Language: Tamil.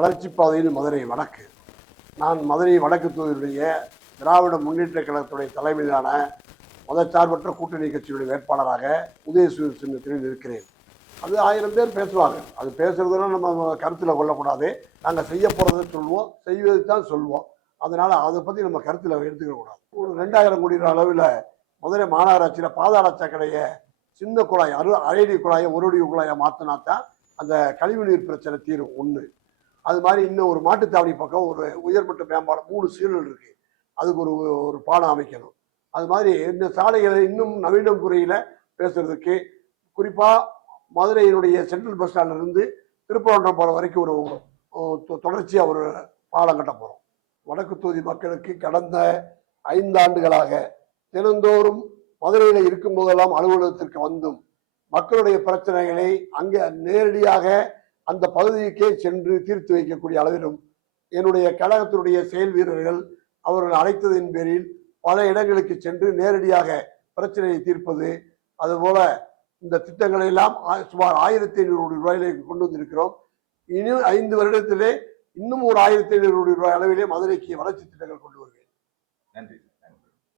வளர்ச்சி பாதையில் மதுரை வடக்கு. நான் மதுரை வடக்கு தொகுதியுடைய திராவிட முன்னேற்ற கழகத்துடைய தலைமையிலான மதச்சார்பற்ற கூட்டணி கட்சியுடைய வேட்பாளராக உதயசூரிய சின்னத்தில் இருக்கிறேன். அது 1000 பேர் பேசுவாங்க. அது பேசுறதுலாம் நம்ம கருத்தில் கொள்ளக்கூடாது. நாங்கள் செய்ய போகிறத சொல்லுவோம், செய்வது தான் சொல்லுவோம். அதனால் அதை பற்றி நம்ம கருத்தில் எடுத்துக்க கூடாது. ஒரு 2000 கோடி அளவில் மதுரை மாநகராட்சியில் பாதாள சாக்கடையை சின்ன குழாய் அரைடி குழாயை ஒரு குழாயை மாற்றினா தான் அந்த கழிவுநீர் பிரச்சனை தீரும். ஒன்று. அது மாதிரி இன்னும் ஒரு மாட்டுத்தாவணி பக்கம் ஒரு உயர்மட்ட மேம்பாடு 3 சீரல் இருக்குது. அதுக்கு ஒரு பாலம் அமைக்கணும். அது மாதிரி இந்த சாலைகளை இன்னும் நவீன முறையில் பேசுறதுக்கு குறிப்பாக மதுரையினுடைய சென்ட்ரல் பஸ் ஸ்டாண்ட்லேருந்து திருப்பரங்குன்றம் போகிற வரைக்கும் ஒரு தொடர்ச்சியாக ஒரு பாலம் கட்ட போகிறோம். வடக்கு தொகுதி மக்களுக்கு கடந்த 5 ஆண்டுகளாக தினந்தோறும் மதுரையில் இருக்கும் போதெல்லாம் அலுவலகத்திற்கு வந்தும் மக்களுடைய பிரச்சனைகளை அங்கே நேரடியாக அந்த பகுதிக்கே சென்று தீர்த்து வைக்கக்கூடிய அளவிலும் என்னுடைய கழகத்தினுடைய செயல் வீரர்கள் அவர்கள் அழைத்ததின் பேரில் பல இடங்களுக்கு சென்று நேரடியாக பிரச்சனையை தீர்ப்பது, அதுபோல இந்த திட்டங்களை எல்லாம் சுமார் 1500 கோடி ரூபாயிലേക്ക് கொண்டு வந்திருக்கிறோம். இன்னும் 5 வருடத்திலே இன்னும் ஒரு 1500 கோடி ரூபாய் அளவிலே மதுரைக்கு வளர்ச்சி திட்டங்கள் கொண்டு வருவேன். நன்றி.